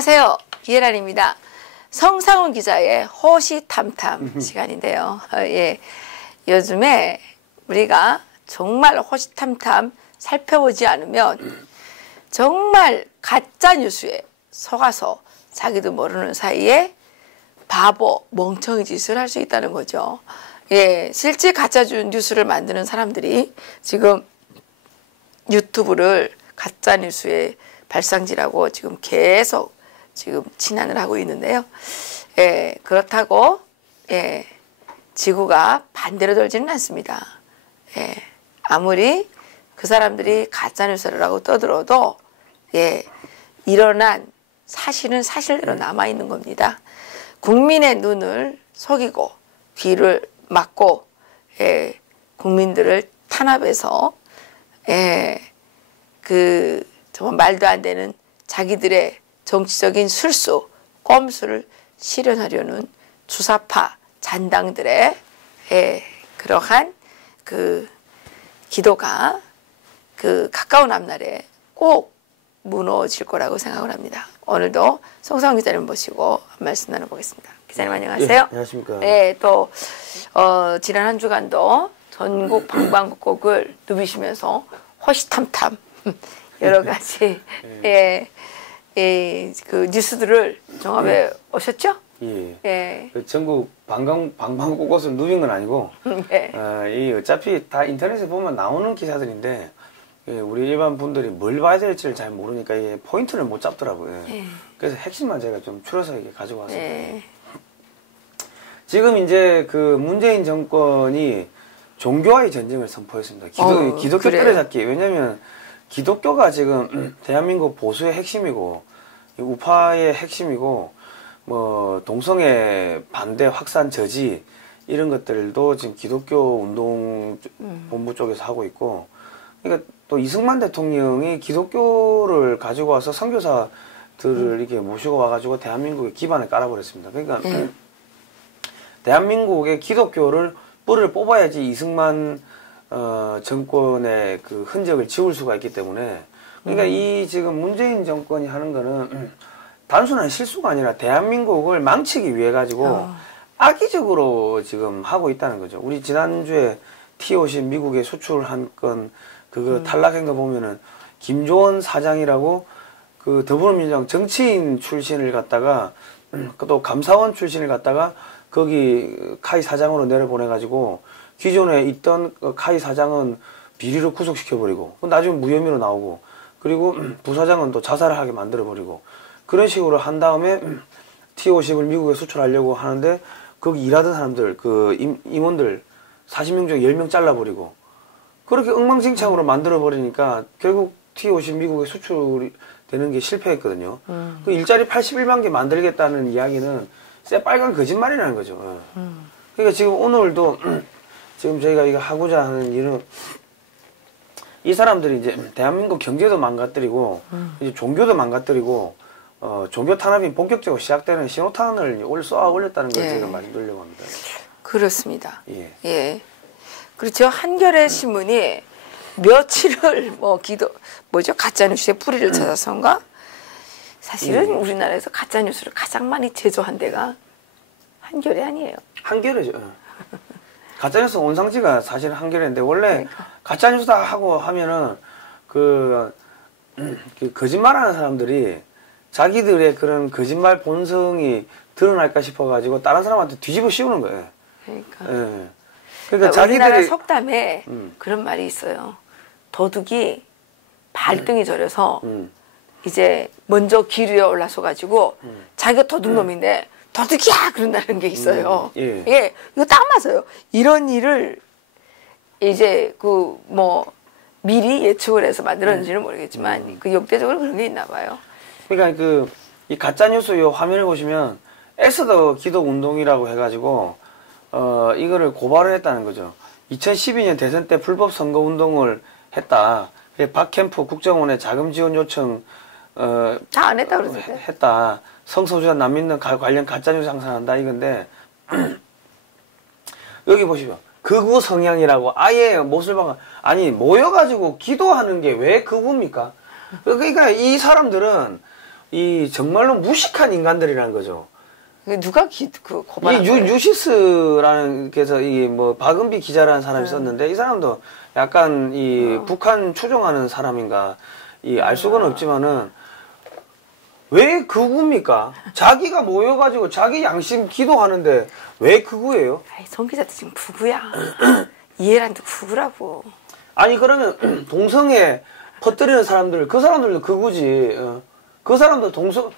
안녕하세요. 이혜란입니다. 성상훈 기자의 호시탐탐 시간인데요. 예, 요즘에 우리가 정말 호시탐탐 살펴보지 않으면 정말 가짜 뉴스에 속아서 자기도 모르는 사이에 바보, 멍청이 짓을 할 수 있다는 거죠. 예, 실제 가짜 뉴스를 만드는 사람들이 지금 유튜브를 가짜 뉴스의 발상지라고 지금 계속 지금 진안을 하고 있는데요. 예, 그렇다고 예, 지구가 반대로 돌지는 않습니다. 예, 아무리 그 사람들이 가짜 뉴스라고 떠들어도 예, 일어난 사실은 사실대로 남아 있는 겁니다. 국민의 눈을 속이고 귀를 막고 예, 국민들을 탄압해서 예, 그 정말 말도 안 되는 자기들의 정치적인 술수, 꼼수를 실현하려는 주사파 잔당들의 예, 그러한 그 기도가 그 가까운 앞날에 꼭 무너질 거라고 생각을 합니다. 오늘도 송상훈 기자님 모시고 말씀 나눠보겠습니다. 기자님 안녕하세요. 예, 안녕하십니까. 네, 또 지난 한 주간도 전국 방방곡곡을 누비시면서 호시탐탐 여러 가지 예, 그 뉴스들을 종합해 오셨죠? 예. 예. 그 전국 방방곡곡을 누빈 건 아니고, 네. 이 어차피 다 인터넷에 보면 나오는 기사들인데, 예, 우리 일반 분들이 뭘 봐야 될지를 잘 모르니까 이 포인트를 못 잡더라고요. 예. 그래서 핵심만 제가 좀 추려서 이렇게 가지고 왔습니다. 예. 지금 이제 그 문재인 정권이 종교와의 전쟁을 선포했습니다. 기독교 때려잡기. 왜냐면 기독교가 지금 대한민국 보수의 핵심이고 우파의 핵심이고 뭐 동성애 반대 확산 저지 이런 것들도 지금 기독교 운동 본부 쪽에서 하고 있고 그러니까 또 이승만 대통령이 기독교를 가지고 와서 선교사들을 이렇게 모시고 와가지고 대한민국의 기반을 깔아버렸습니다. 그러니까 대한민국의 기독교를 뿔을 뽑아야지 이승만 정권의 그 흔적을 지울 수가 있기 때문에 그러니까 이 지금 문재인 정권이 하는 거는 단순한 실수가 아니라 대한민국을 망치기 위해 가지고 악의적으로 지금 하고 있다는 거죠. 우리 지난주에 T50 미국에 수출한 건 그거 탈락한 거 보면은 김조원 사장이라고 그 더불어민주당 정치인 출신을 갖다가 또 감사원 출신을 갖다가 거기 카이 사장으로 내려보내가지고 기존에 있던 카이 사장은 비리로 구속시켜버리고 나중에 무혐의로 나오고 그리고 부사장은 또 자살을 하게 만들어버리고 그런 식으로 한 다음에 T50을 미국에 수출하려고 하는데 거기 일하던 사람들 그 임원들 40명 중에 10명 잘라버리고 그렇게 엉망진창으로 만들어버리니까 결국 T50 미국에 수출이 되는 게 실패했거든요. 그 일자리 81만 개 만들겠다는 이야기는 새빨간 거짓말이라는 거죠. 그러니까 지금 오늘도 지금 저희가 이거 하고자 하는 일은 이 사람들이 이제 대한민국 경제도 망가뜨리고 이제 종교도 망가뜨리고 종교 탄압이 본격적으로 시작되는 신호탄을 쏘아 올렸다는 걸 제가 말씀드리려고 합니다. 그렇습니다. 예. 예. 그렇죠. 한겨레 신문이 며칠을 뭐죠? 가짜뉴스의 뿌리를 찾아서인가? 사실은 우리나라에서 가짜뉴스를 가장 많이 제조한 데가 한겨레 아니에요. 한겨레죠. 가짜뉴스 온상지가 사실 한겨레인데 원래 그러니까. 가짜뉴스다 하고 하면은 그 거짓말하는 사람들이 자기들의 그런 거짓말 본성이 드러날까 싶어가지고 다른 사람한테 뒤집어 씌우는 거예요. 그러니까. 예. 그러니까 자기들이 우리나라 속담에 그런 말이 있어요. 도둑이 발등이 저려서 이제 먼저 길 위에 올라서 가지고 자기가 도둑놈인데 도둑이야 그런다는 게 있어요. 예. 예, 이거 딱 맞아요. 이런 일을 이제 그 뭐 미리 예측을 해서 만들었는지는 모르겠지만 그 역대적으로 그런 게 있나 봐요. 그러니까 그 이 가짜 뉴스 요 화면을 보시면 엑소더 기독 운동이라고 해가지고 이거를 고발을 했다는 거죠. 2012년 대선 때 불법 선거 운동을 했다. 박캠프 국정원에 자금 지원 요청 다 안 했다 그러던데. 했다. 성소수자 난민 관련 가짜뉴스 상상한다 이건데 여기 보시면 극우 성향이라고 아예 못을 박아 아니 모여가지고 기도하는 게 왜 극우입니까? 그러니까 이 사람들은 이 정말로 무식한 인간들이라는 거죠. 누가 고발한 이 거예요? 유시스라는 게서 이 뭐 박은비 기자라는 사람이 썼는데 이 사람도 약간 이 북한 추종하는 사람인가 이 알 수는 없지만은 왜 극우입니까? 자기가 모여가지고 자기 양심 기도하는데 왜 극우예요? 아이, 송 기자도 지금 부구야. 이해란도 부구라고. 아니 그러면 동성애 퍼뜨리는 사람들 그 사람들도 극우지. 그 사람도 동성애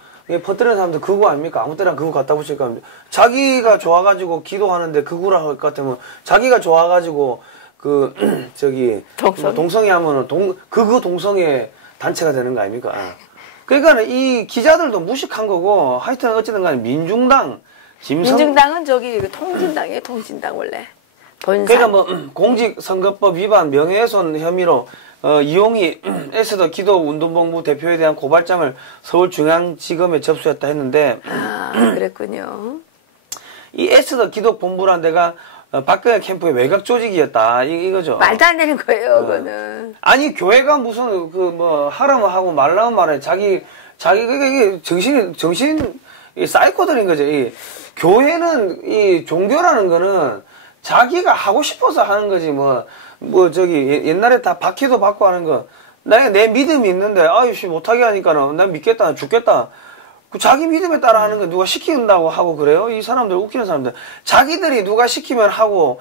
퍼뜨리는 사람들 극우 아닙니까? 아무 때나 극우 갖다 붙일까? 자기가 좋아가지고 기도하는데 극우라 할 것 같으면 자기가 좋아가지고 그 저기 동성애 하면은 극우 동성애 단체가 되는 거 아닙니까? 그러니까 이 기자들도 무식한 거고 하여튼 어쨌든 간에 민중당은 저기 통진당이에요. 통진당 원래. 본산. 그러니까 뭐 공직선거법 위반 명예훼손 혐의로 이용희 에스더 기도운동본부 대표에 대한 고발장을 서울중앙지검에 접수했다 했는데 그랬군요. 이 에스더 기도본부란 데가 박근혜 캠프의 외곽 조직이었다 이거죠. 말도 안 되는 거예요. 그거는. 아니 교회가 무슨 그 뭐 하라면 하고 말라면 말해 자기 이게 정신 이 사이코들인 거죠. 이 교회는 이 종교라는 거는 자기가 하고 싶어서 하는 거지 뭐 저기 옛날에 다 박해도 받고 하는 거 내 믿음이 있는데 아유씨 못하게 하니까는 난 믿겠다 죽겠다 그 자기 믿음에 따라 하는 거 누가 시킨다고 하고 그래요? 이 사람들 웃기는 사람들 자기들이 누가 시키면 하고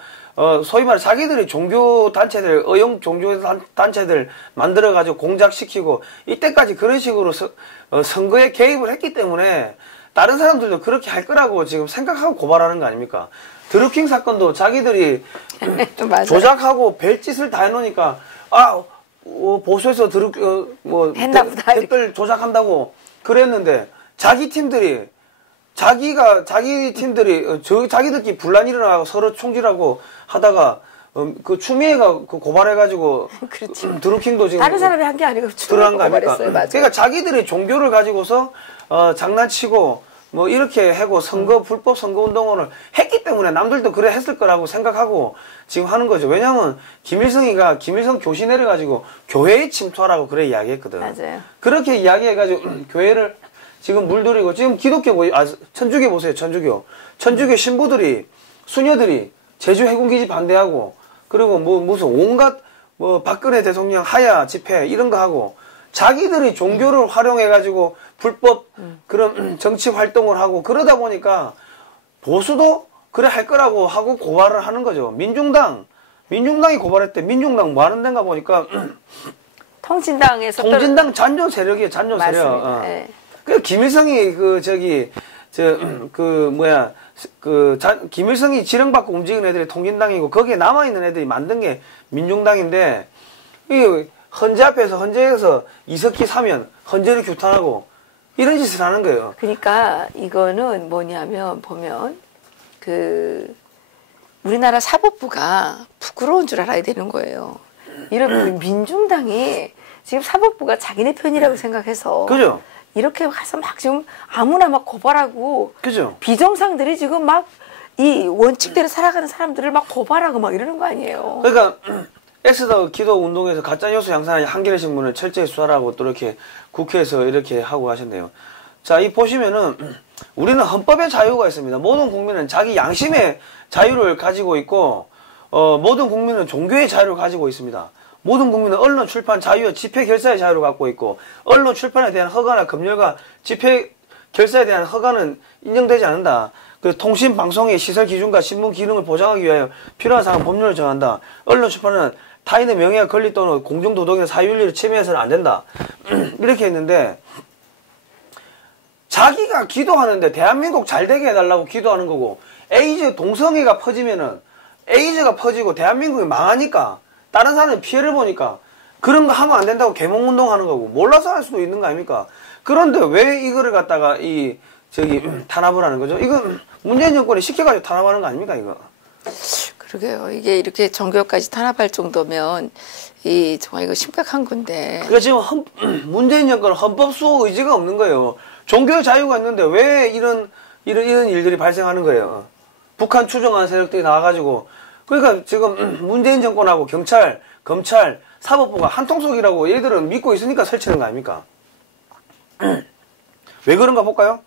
소위 말해 자기들이 종교 단체들 의용 종교 단체들 만들어 가지고 공작시키고 이때까지 그런 식으로 선거에 개입을 했기 때문에 다른 사람들도 그렇게 할 거라고 지금 생각하고 고발하는 거 아닙니까? 드루킹 사건도 자기들이 조작하고 별짓을 다 해놓으니까 보수에서 댓글 조작한다고 그랬는데 자기 팀들이 자기들끼리 분란 일어나고 서로 총질하고 하다가 그 추미애가 고발해가지고 드루킹도 지금 다른 사람이 한 게 아니고 추미애가 고발했어요. 맞아요. 그러니까 자기들이 종교를 가지고서 장난치고 뭐 이렇게 하고 불법 선거 운동을 했기 때문에 남들도 그래 했을 거라고 생각하고 지금 하는 거죠. 왜냐하면 김일성이가 김일성 교신회를 가지고 교회에 침투하라고 그래 이야기했거든. 맞아요. 그렇게 이야기해가지고 교회를 지금 물들이고 지금 천주교 보세요. 천주교 신부들이 수녀들이 제주 해군기지 반대하고 그리고 무슨 온갖 박근혜 대통령 하야 집회 이런 거 하고 자기들이 종교를 활용해가지고 불법 그런 정치 활동을 하고 그러다 보니까 보수도 그래 할 거라고 하고 고발을 하는 거죠. 민중당이 고발했대. 민중당 뭐 하는 데인가 보니까 통진당 잔존 세력이에요. 잔존 세력. 네. 그 김일성이 김일성이 지령받고 움직이는 애들이 통진당이고 거기에 남아있는 애들이 만든 게 민중당인데 이 헌재에서 이석기 사면 헌재를 규탄하고 이런 짓을 하는 거예요. 그러니까 이거는 뭐냐면 보면 우리나라 사법부가 부끄러운 줄 알아야 되는 거예요. 이런 민중당이 지금 사법부가 자기네 편이라고 생각해서 그죠? 이렇게 가서 막 지금 아무나 막 고발하고 그죠? 비정상들이 지금 막 이 원칙대로 살아가는 사람들을 막 고발하고 막 이러는 거 아니에요. 그러니까 에스더 기도 운동에서 가짜뉴스 양산한 한겨레 신문을 철저히 수사하고 또 이렇게 국회에서 이렇게 하고 하셨네요. 자, 이 보시면은 우리는 헌법의 자유가 있습니다. 모든 국민은 자기 양심의 자유를 가지고 있고 모든 국민은 종교의 자유를 가지고 있습니다. 모든 국민은 언론 출판 자유와 집회 결사의 자유를 갖고 있고 언론 출판에 대한 허가나 검열과 집회 결사에 대한 허가는 인정되지 않는다. 그 통신 방송의 시설 기준과 신문 기능을 보장하기 위하여 필요한 사항 법률을 정한다. 언론 출판은 타인의 명예와 권리 또는 공정도덕이나 사유윤리를 침해해서는 안 된다. 이렇게 했는데 자기가 기도하는데 대한민국 잘 되게 해달라고 기도하는 거고 에이즈 동성애가 퍼지면은 에이즈가 퍼지고 대한민국이 망하니까 다른 사람이 피해를 보니까 그런 거 하면 안 된다고 계몽운동하는 거고 몰라서 할 수도 있는 거 아닙니까? 그런데 왜 이거를 갖다가 탄압을 하는 거죠? 이건 문재인 정권이 시켜가지고 탄압하는 거 아닙니까 이거? 그러게요. 이게 이렇게 정교까지 탄압할 정도면 정말 이거 심각한 건데. 그러니까 지금 문재인 정권은 헌법 수호 의지가 없는 거예요. 종교의 자유가 있는데 왜 이런 일들이 발생하는 거예요? 북한 추종하는 세력들이 나와가지고 그러니까 지금 문재인 정권하고 경찰, 검찰, 사법부가 한통속이라고 얘들은 믿고 있으니까 설치는 거 아닙니까? 왜 그런가 볼까요?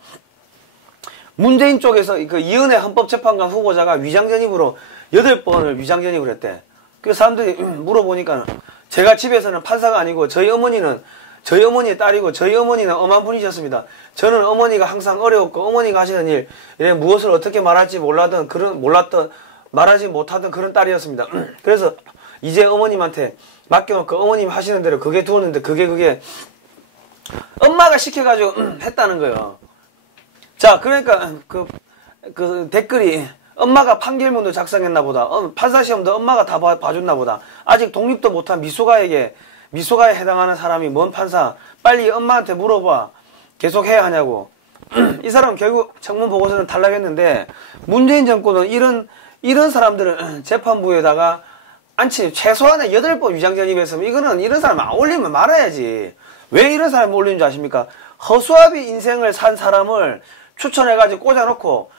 문재인 쪽에서 그 이은혜 헌법재판관 후보자가 위장전입으로 8번을 위장전입을 했대. 그 사람들이 물어보니까 제가 집에서는 판사가 아니고 저희 어머니의 딸이고 저희 어머니는 엄한 분이셨습니다. 저는 어머니가 항상 어려웠고 어머니가 하시는 일 무엇을 어떻게 말할지 말하지 못하던 그런 딸이었습니다. 그래서 이제 어머님한테 맡겨놓고 어머님 하시는 대로 그게 두었는데 그게 엄마가 시켜가지고 했다는 거예요. 자, 그러니까 그 댓글이 엄마가 판결문도 작성했나 보다. 판사 시험도 엄마가 다 봐줬나 보다. 아직 독립도 못한 미숙아에 해당하는 사람이 뭔 판사? 빨리 엄마한테 물어봐. 계속 해야 하냐고. 이 사람 결국 청문 보고서는 탈락했는데 문재인 정권은 이런 사람들을 재판부에다가 최소한의 8번 위장전입했으면 이런 사람 올리면 말아야지. 왜 이런 사람을 올리는 줄 아십니까? 허수아비 인생을 산 사람을 추천해가지고 꽂아놓고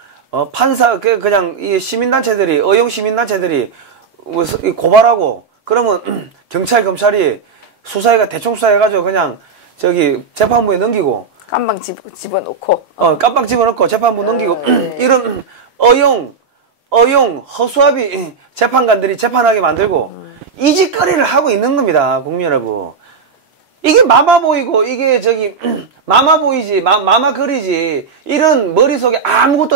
그냥 이 시민단체들이 어용 시민단체들이 고발하고 그러면 검찰이 대충 수사해가지고 그냥 재판부에 넘기고 깜방 집어넣고 깜빡 집어넣고 재판부 넘기고 이런 어용 허수아비 재판관들이 재판하게 만들고 이 짓거리를 하고 있는 겁니다, 국민 여러분. 이게 마마보이고 이게 마마보이지 마마거리지 이런 머릿속에 아무것도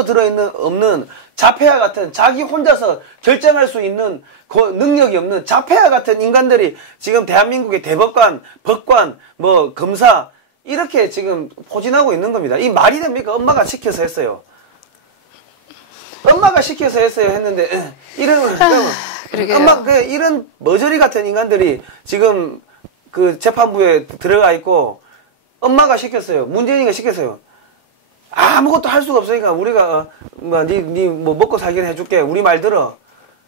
없는 자폐아 같은 자기 혼자서 결정할 수 있는 능력이 없는 자폐아 같은 인간들이 지금 대한민국의 대법관, 법관, 검사 이렇게 지금 포진하고 있는 겁니다. 이 말이 됩니까? 엄마가 시켜서 했어요. 엄마가 시켜서 했어요 했는데 이런 머저리 같은 인간들이 지금 그 재판부에 들어가 있고 엄마가 시켰어요. 문재인이가 시켰어요. 아무것도 할 수가 없으니까 우리가 니 먹고 살긴 해줄게. 우리 말 들어.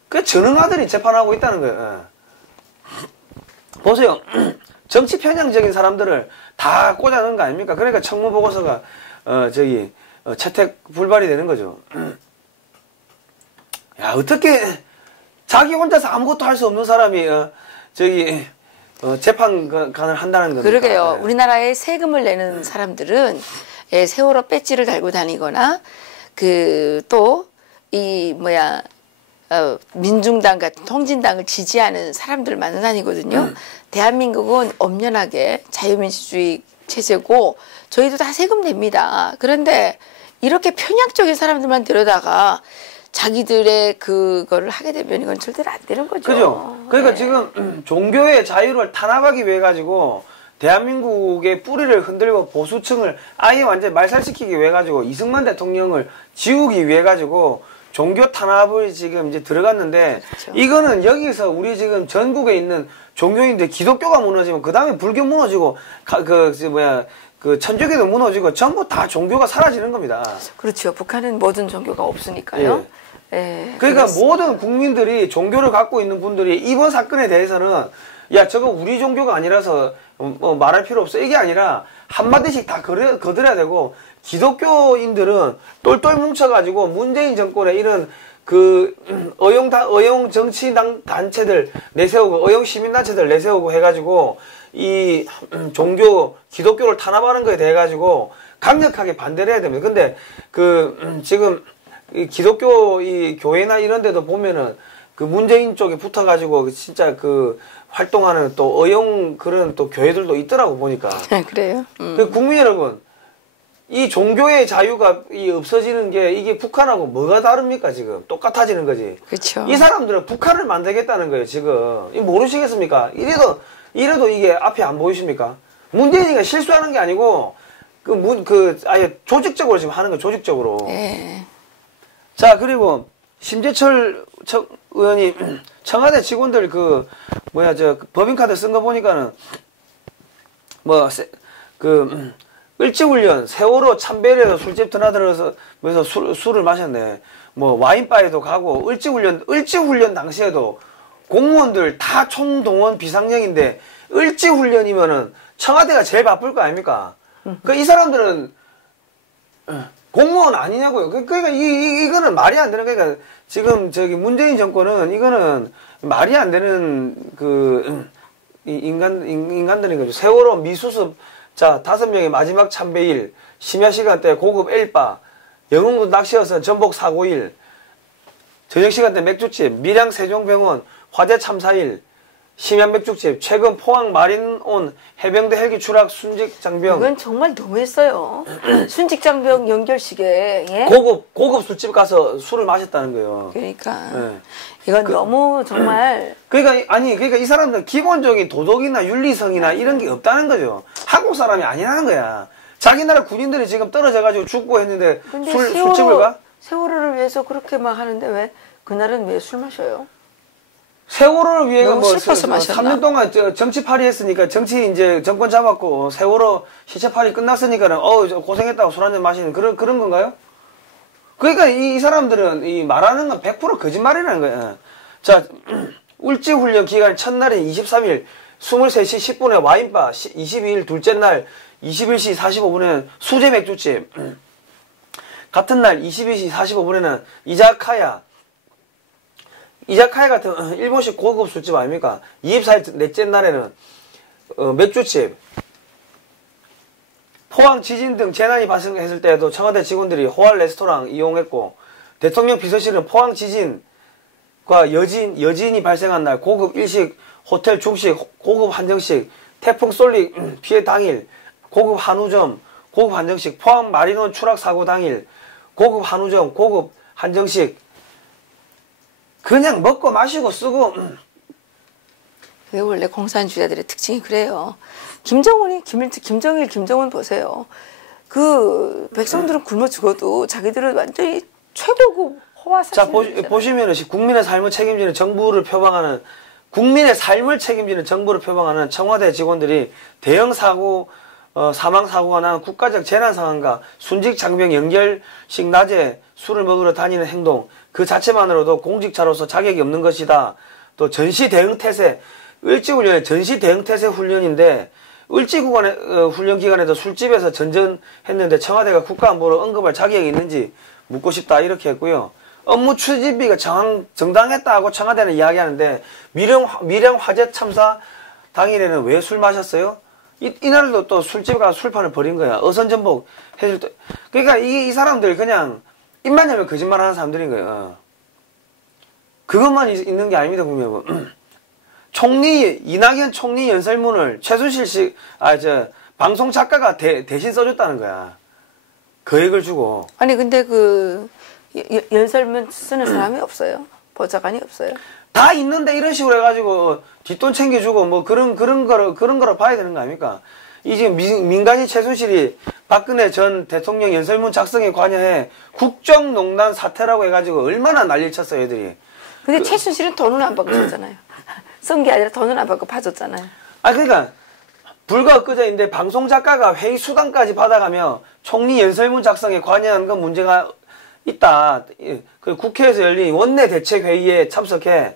그 전능아들이 재판하고 있다는 거예요. 보세요. 정치 편향적인 사람들을 다 꽂아넣은 거 아닙니까? 그러니까 청문 보고서가 채택 불발이 되는 거죠. 야, 어떻게 자기 혼자서 아무것도 할 수 없는 사람이 재판관을 한다는 겁니다. 그러게요. 네. 우리나라에 세금을 내는 사람들은 세월호 배지를 달고 다니거나 민중당 같은 통진당을 지지하는 사람들만 다니거든요. 대한민국은 엄연하게 자유민주주의 체제고 저희도 다 세금 냅니다. 그런데 이렇게 편향적인 사람들만 데려다가 자기들의 그거를 하게 되면 이건 절대로 안 되는 거죠. 그죠? 그러니까 네. 지금 종교의 자유를 탄압하기 위해 가지고 대한민국의 뿌리를 흔들고 보수층을 아예 완전히 말살시키기 위해 가지고 이승만 대통령을 지우기 위해 가지고 종교 탄압을 지금 이제 들어갔는데 그렇죠. 이거는 여기서 우리 지금 전국에 있는 종교인들 기독교가 무너지면 그 다음에 불교 무너지고 그 천주교도 무너지고 전부 다 종교가 사라지는 겁니다. 그렇죠. 북한은 모든 종교가 없으니까요. 예, 그러니까 그렇습니다. 모든 국민들이 종교를 갖고 있는 분들이 이번 사건에 대해서는 야 저거 우리 종교가 아니라서 말할 필요 없어 이게 아니라 한마디씩 다 거들어야 되고 기독교인들은 똘똘 뭉쳐가지고 문재인 정권의 이런 어용 정치당 단체들 내세우고 어용 시민단체들 내세우고 해가지고 이 기독교를 탄압하는 거에 대해 가지고 강력하게 반대를 해야 됩니다. 근데 지금 이 기독교 이 교회나 이런 데도 보면은 그 문재인 쪽에 붙어가지고 진짜 활동하는 또 어용 그런 또 교회들도 있더라고 보니까. 그래요? 국민 여러분, 이 종교의 자유가 없어지는 게 이게 북한하고 뭐가 다릅니까 지금? 똑같아지는 거지. 그렇죠. 이 사람들은 북한을 만들겠다는 거예요 지금. 이 모르시겠습니까? 이래도 이게 앞이 안 보이십니까? 문재인이가 실수하는 게 아니고 아예 조직적으로 지금 하는 거예요. 조직적으로. 네. 자, 그리고 심재철 의원이 청와대 직원들 법인카드 쓴 거 보니까는 을지훈련 세월호 참배에서 술집 드나들어서 술을 마셨네. 와인바에도 가고 을지훈련 당시에도 공무원들 다 총동원 비상령인데 을지훈련이면은 청와대가 제일 바쁠 거 아닙니까? 이 사람들은 공무원 아니냐고요. 그러니까 이거는 말이 안 되는 그러니까 지금 문재인 정권은 이거는 말이 안 되는 인간들인 거죠. 세월호 미수습 자, 5명의 마지막 참배일, 심야 시간대 고급 엘바, 영흥도 낚시어선 전복 사고일, 저녁 시간대 맥주집, 밀양 세종병원 화재 참사일, 심야 맥주집, 최근 포항 마린온 해병대 헬기 추락 순직장병. 이건 정말 너무했어요. 순직장병 연결식에 예? 고급 술집 가서 술을 마셨다는 거예요. 그러니까 네. 이건 너무 정말 그러니까 이 사람들 기본적인 도덕이나 윤리성이나 이런 게 없다는 거죠. 한국 사람이 아니라는 거야. 자기 나라 군인들이 지금 떨어져가지고 죽고 했는데 술집을 가? 세월호를 위해서 그렇게 막 하는데 왜 그날은 왜 술 마셔요? 세월호를 위해 너무 슬퍼서 마셨나? 3년 동안 정치팔이 했으니까 정치 이제 정권 잡았고 세월호 시체팔이 끝났으니까는 고생했다고 술 한잔 마시는 그런 건가요? 그러니까 이 사람들은 이 말하는 건 100% 거짓말이라는 거야. 자, 울지 훈련 기간 첫날인 23일 23시 10분에 와인바, 22일 둘째 날 21시 45분에는 수제 맥주집, 같은 날 22시 45분에는 이자카야 같은 일본식 고급 술집 아닙니까? 24일 넷째 날에는 맥주집, 포항 지진 등 재난이 발생했을 때에도 청와대 직원들이 호알 레스토랑 이용했고, 대통령 비서실은 포항 지진과 여진이 발생한 날 고급 일식, 호텔 중식, 고급 한정식, 태풍 쏠리 피해 당일, 고급 한우점, 고급 한정식, 포항 마린원 추락 사고 당일, 고급 한우점, 고급 한정식, 그냥 먹고 마시고 쓰고. 그게 원래 공산주의자들의 특징이 그래요. 김정일, 김정은 보세요. 그 백성들은 굶어 죽어도 자기들은 완전히 최고급 호화 사실. 자, 보시면은 국민의 삶을 책임지는 정부를 표방하는 청와대 직원들이 대형 사고, 사망 사고가 난 국가적 재난 상황과 순직 장병 연결식 낮에 술을 먹으러 다니는 행동, 그 자체만으로도 공직자로서 자격이 없는 것이다. 또 전시 대응 태세, 을지훈련의 전시 대응 태세 훈련인데, 훈련 기간에도 술집에서 전전했는데 청와대가 국가안보를 언급할 자격이 있는지 묻고 싶다 이렇게 했고요. 업무 추진비가 정당했다고 청와대는 이야기하는데, 밀양 화재 참사 당일에는 왜 술 마셨어요? 이날도 또 술집에 가서 술판을 벌인 거야. 어선전복 해줄 때. 그러니까 이 사람들 그냥 입만 열면 거짓말 하는 사람들인 거예요. 그것만 있는 게 아닙니다, 국민여러분. 이낙연 총리 연설문을 최순실 방송 작가가 대신 써줬다는 거야. 거액을 주고. 아니, 근데 연설문 쓰는 사람이 없어요. 보좌관이 없어요. 다 있는데 이런 식으로 해가지고 뒷돈 챙겨주고 뭐 그런 거로 봐야 되는 거 아닙니까? 이 지금 민간인 최순실이 박근혜 전 대통령 연설문 작성에 관여해 국정농단 사태라고 해가지고 얼마나 난리를 쳤어요, 애들이. 근데 최순실은 돈은 안 받고 줬잖아요. 쓴 게 아니라 돈은 안 받고 봐줬잖아요. 그러니까 불과 엊그제인데 방송 작가가 회의 수당까지 받아가며 총리 연설문 작성에 관여한 건 문제가 있다. 그 국회에서 열린 원내 대책 회의에 참석해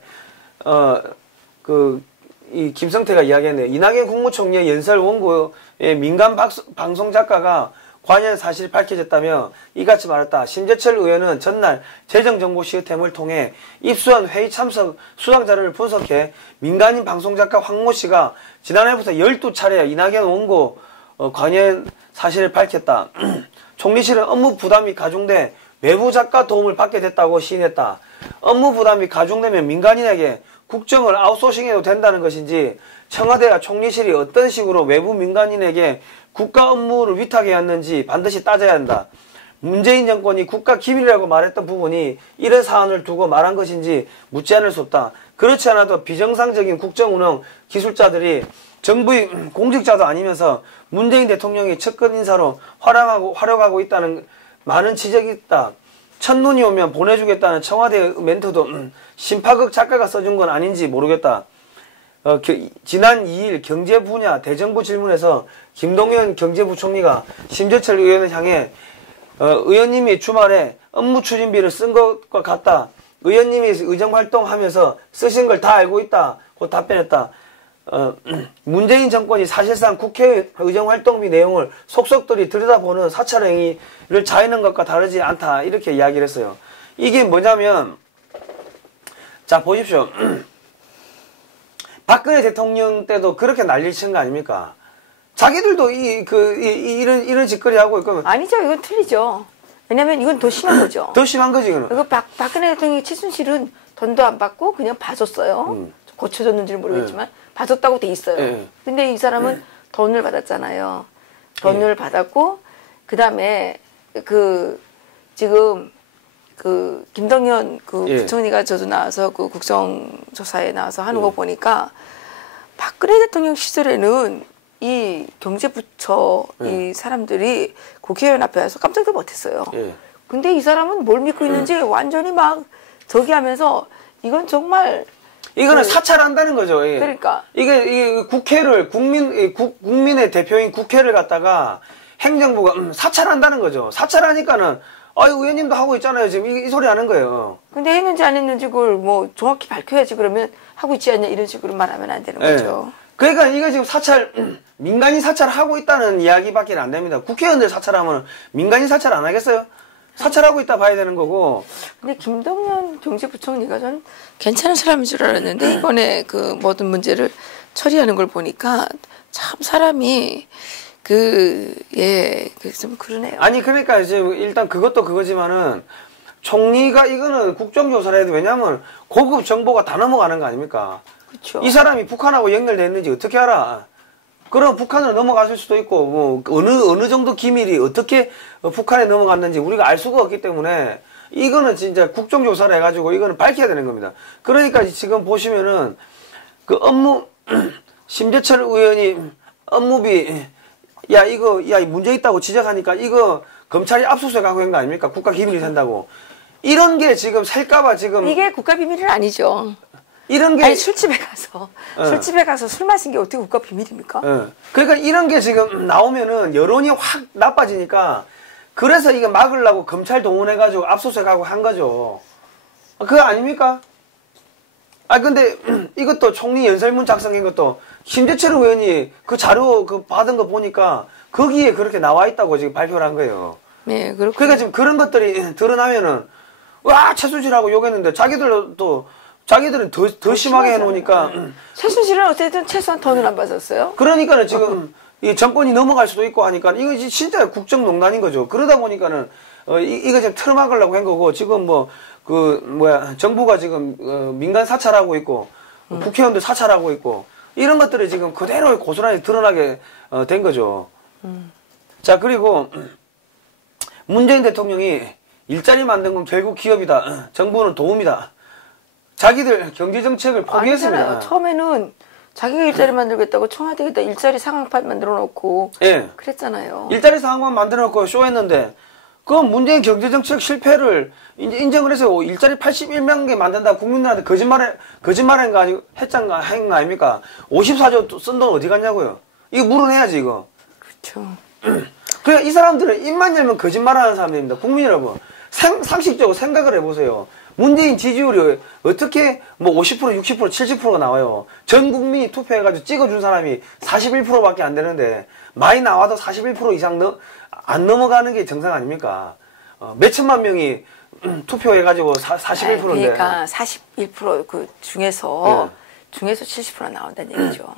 이 김성태가 이야기했네요. 이낙연 국무총리의 연설 원고에 민간 방송 작가가 관여한 사실이 밝혀졌다며 이같이 말했다. 심재철 의원은 전날 재정정보 시스템을 통해 입수한 회의 참석 수당 자료를 분석해 민간인 방송작가 황모 씨가 지난해부터 12차례 이낙연 원고 관여한 사실을 밝혔다. 총리실은 업무 부담이 가중돼 외부 작가 도움을 받게 됐다고 시인했다. 업무 부담이 가중되면 민간인에게 국정을 아웃소싱해도 된다는 것인지 청와대와 총리실이 어떤 식으로 외부 민간인에게 국가 업무를 위탁해왔는지 반드시 따져야 한다. 문재인 정권이 국가 기밀이라고 말했던 부분이 이런 사안을 두고 말한 것인지 묻지 않을 수 없다. 그렇지 않아도 비정상적인 국정운영 기술자들이 정부의 공직자도 아니면서 문재인 대통령이 측근 인사로 활용하고 있다는 많은 지적이 있다. 첫눈이 오면 보내주겠다는 청와대의 멘트도 심파극 작가가 써준 건 아닌지 모르겠다. 지난 2일 경제 분야 대정부 질문에서 김동연 경제부총리가 심재철 의원을 향해 의원님이 주말에 업무 추진비를 쓴 것과 같다. 의원님이 의정활동하면서 쓰신 걸 다 알고 있다. 고 답변했다. 문재인 정권이 사실상 국회 의정활동비 내용을 속속들이 들여다보는 사찰 행위를 자행한 것과 다르지 않다. 이렇게 이야기를 했어요. 이게 뭐냐면, 자, 보십시오. 박근혜 대통령 때도 그렇게 난리를 친 거 아닙니까? 자기들도 이런 짓거리 하고 있고. 아니죠. 이건 틀리죠. 왜냐면 이건 더 심한 거죠. 더 심한 거지, 이거는. 이거 박근혜 대통령이 최순실은 돈도 안 받고 그냥 봐줬어요. 고쳐졌는지는 모르겠지만 봐줬다고 돼 있어요. 근데 이 사람은 돈을 받았잖아요. 돈을 받았고 그다음에 지금 김동연 부총리가 저도 나와서 그 국정조사에 나와서 하는 거 보니까 박근혜 대통령 시절에는 이 경제부처 이 사람들이 국회의원 앞에 와서 깜짝도 못했어요. 근데 이 사람은 뭘 믿고 있는지 완전히 막 저기 하면서 이건 정말 이거는 사찰한다는 거죠. 그러니까 이게 국회를 국민의 대표인 국회를 갖다가 행정부가 사찰한다는 거죠. 사찰하니까는 의원님도 하고 있잖아요. 지금 이 소리 하는 거예요. 근데 했는지 안 했는지 그걸 뭐 정확히 밝혀야지. 그러면 하고 있지 않냐 이런 식으로 말하면 안 되는 거죠. 그러니까 이거 지금 민간인 사찰하고 있다는 이야기밖에 안 됩니다. 국회의원들 사찰하면 민간인 사찰 안 하겠어요? 사찰하고 있다 봐야 되는 거고. 근데 김동연 경제부총리가 저는 괜찮은 사람인 줄 알았는데 이번에 그 모든 문제를 처리하는 걸 보니까 참 사람이 좀 그러네요. 아니 그러니까 이제 일단 그것도 그거지만은 총리가 이거는 국정조사를 해도 왜냐면 고급 정보가 다 넘어가는 거 아닙니까? 그렇죠. 이 사람이 북한하고 연결됐는지 어떻게 알아? 그럼 북한으로 넘어갔을 수도 있고 뭐 어느 정도 기밀이 어떻게 북한에 넘어갔는지 우리가 알 수가 없기 때문에 이거는 진짜 국정조사를 해가지고 이거는 밝혀야 되는 겁니다. 그러니까 지금 보시면은 그 심재철 의원이 업무비 야 문제 있다고 지적하니까 이거 검찰이 압수수색하고 한 거 아닙니까? 국가 기밀이 된다고. 이런 게 지금 살까봐 지금 이게 국가 비밀은 아니죠. 이런 게 아니 술집에 가서 술 마신 게 어떻게 국가 비밀입니까? 그러니까 이런 게 지금 나오면은 여론이 확 나빠지니까 그래서 이거 막으려고 검찰 동원해가지고 압수수색하고 한 거죠. 그거 아닙니까? 근데 이것도 총리 연설문 작성한 것도 심재철 의원이 그 자료 받은 거 보니까 거기에 그렇게 나와 있다고 지금 발표를 한 거예요. 네, 그렇군요. 그러니까 지금 그런 것들이 드러나면은 와 최순실하고 욕했는데 자기들은 더 심하게 해놓으니까. 최순실은 어쨌든 최소한 돈을 안 받았어요. 그러니까는 지금 이 정권이 넘어갈 수도 있고 하니까 이거 진짜 국정농단인 거죠. 그러다 보니까는 이거 지금 틀어막으려고 한 거고 지금 정부가 지금 민간 사찰하고 있고 국회의원들 사찰하고 있고 이런 것들이 지금 그대로 고스란히 드러나게 된 거죠. 자 그리고 문재인 대통령이 일자리 만든 건 결국 기업이다. 정부는 도움이다. 자기들 경제정책을 포기했습니다. 아니잖아요. 처음에는 자기가 일자리 만들겠다고 청와대에다 일자리 상황판 만들어 놓고 그랬잖아요. 일자리 상황만 만들어 놓고 쇼했는데 그건 문재인 경제정책 실패를 이제 인정을 해서 일자리 81만 개 만든다 국민들한테 거짓말한 거 아니고 한 거 아닙니까? 54조 쓴 돈 어디 갔냐고요. 이거 물어내야지 이거. 그렇죠. 그러니까 이 사람들은 입만 열면 거짓말하는 사람들입니다. 국민 여러분 상식적으로 생각을 해보세요. 문재인 지지율이 어떻게 50%, 60%, 70%가 나와요. 전 국민이 투표해가지고 찍어준 사람이 41%밖에 안 되는데 많이 나와도 41% 이상 안 넘어가는 게 정상 아닙니까? 몇 천만 명이 투표해가지고 41%인데. 그러니까 41% 그 중에서 70% 나온다는 얘기죠.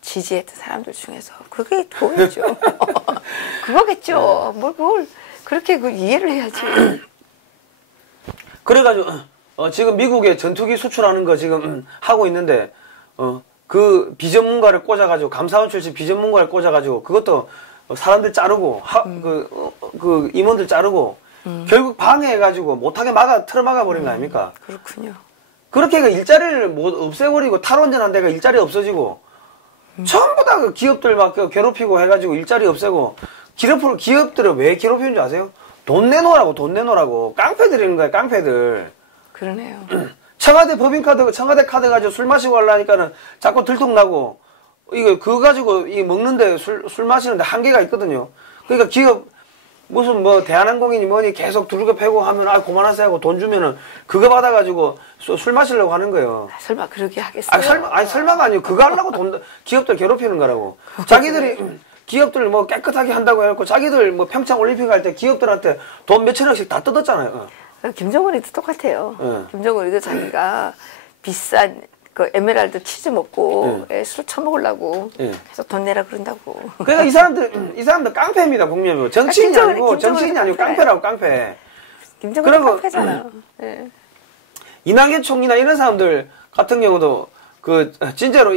지지했던 사람들 중에서 그게 그거겠죠. 그거겠죠. 뭘 그걸 그렇게 이해를 해야지. 그래가지고 지금 미국에 전투기 수출하는 거 지금 하고 있는데 그 비전문가를 꽂아가지고 감사원 출신 비전문가를 꽂아가지고 그것도 사람들 자르고 그 임원들 자르고 결국 방해해가지고 못하게 틀어막아 버린 거 아닙니까? 그렇군요. 그렇게 일자리를 없애버리고 탈원전한 데가 일자리 없어지고 전부 다 그 기업들 막 괴롭히고 해가지고 일자리 없애고 기업들을 왜 괴롭히는 줄 아세요? 돈 내놓으라고 깡패들이는 거야 깡패들. 그러네요. 청와대 법인카드 청와대 카드 가지고 술 마시고 하려니까는 자꾸 들통나고 그거 가지고 먹는데 술 마시는데 한계가 있거든요. 그러니까 기업 무슨 대한항공이니 뭐니 계속 두들겨 패고 하면 그만하세요 하고 돈 주면은 그거 받아가지고 술 마시려고 하는 거예요. 설마 그러게 하겠어요? 설마가 아니고 그거 하려고 기업들 괴롭히는 거라고. 자기들이 기업들 깨끗하게 한다고 해놓고 자기들 평창 올림픽 할 때 기업들한테 돈 몇천억씩 다 뜯었잖아요. 김정은이도 똑같아요. 김정은이도 자기가 비싼 그 에메랄드 치즈 먹고 술 처먹으려고 계속 돈 내라 그런다고. 그러니까 이 사람들 깡패입니다, 국민의힘. 정치인이 아니고 정치인이 아니고 깡패라고 깡패. 김정은 깡패잖아요. 이낙연 총리나 이런 사람들 같은 경우도 그 진짜로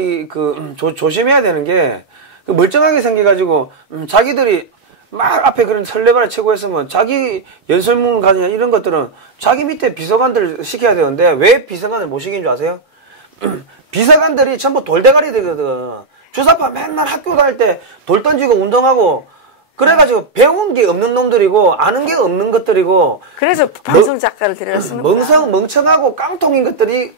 조심해야 되는 게 그 멀쩡하게 생겨가지고 자기들이 막 앞에 그런 설레발을 치고 했으면 자기 연설문 가냐 이런 것들은 자기 밑에 비서관들 시켜야 되는데 왜 비서관을 못 시킨 줄 아세요? 비서관들이 전부 돌대가리 되거든. 주사파 맨날 학교 다닐 때 돌 던지고 운동하고 그래가지고 배운 게 없는 놈들이고 아는 게 없는 것들이고 그래서 방송 작가를 데려다 쓰는 거야. 멍청하고 깡통인 것들이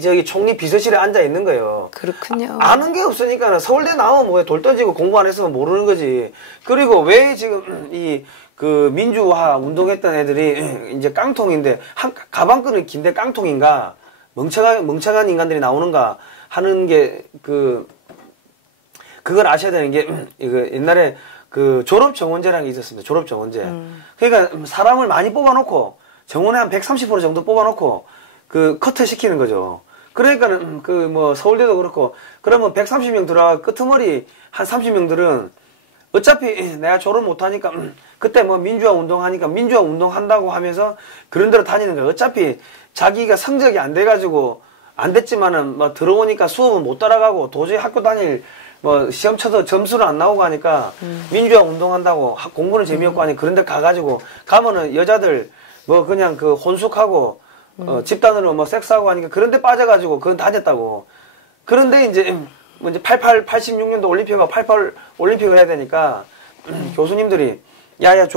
저기 총리 비서실에 앉아 있는 거예요. 그렇군요. 아는 게 없으니까 서울대 나오면 뭐야 돌 던지고 공부 안 했으면 모르는 거지. 그리고 왜 지금 그 민주화 운동했던 애들이 이제 깡통인데 가방끈은 긴데 깡통인가 멍청한 인간들이 나오는가 하는 게 그걸 아셔야 되는 게 이거 옛날에 그 졸업 정원제라는 게 있었습니다. 졸업 정원제. 그러니까 사람을 많이 뽑아놓고 정원에 한 130% 정도 뽑아놓고 그 커트 시키는 거죠. 그러니까는 그 뭐 서울대도 그렇고 그러면 130명 들어와 끄트머리 한 30명들은 어차피 내가 졸업 못하니까 그때 뭐 민주화 운동하니까 민주화 운동한다고 하면서 그런 데로 다니는 거예요. 어차피 자기가 성적이 안 돼가지고 안 됐지만은 뭐 들어오니까 수업은 못 따라가고 도저히 학교 다닐 뭐 시험 쳐서 점수를 안 나오고 하니까 민주화 운동한다고 공부는 재미없고 하니 그런 데 가가지고 가면은 여자들 뭐 그냥 그 혼숙하고 집단으로 뭐 섹스하고 하니까 그런 데 빠져가지고 그건 다녔다고. 그런데 이제 86년도 올림픽하고 88 올림픽을 해야 되니까 교수님들이 야야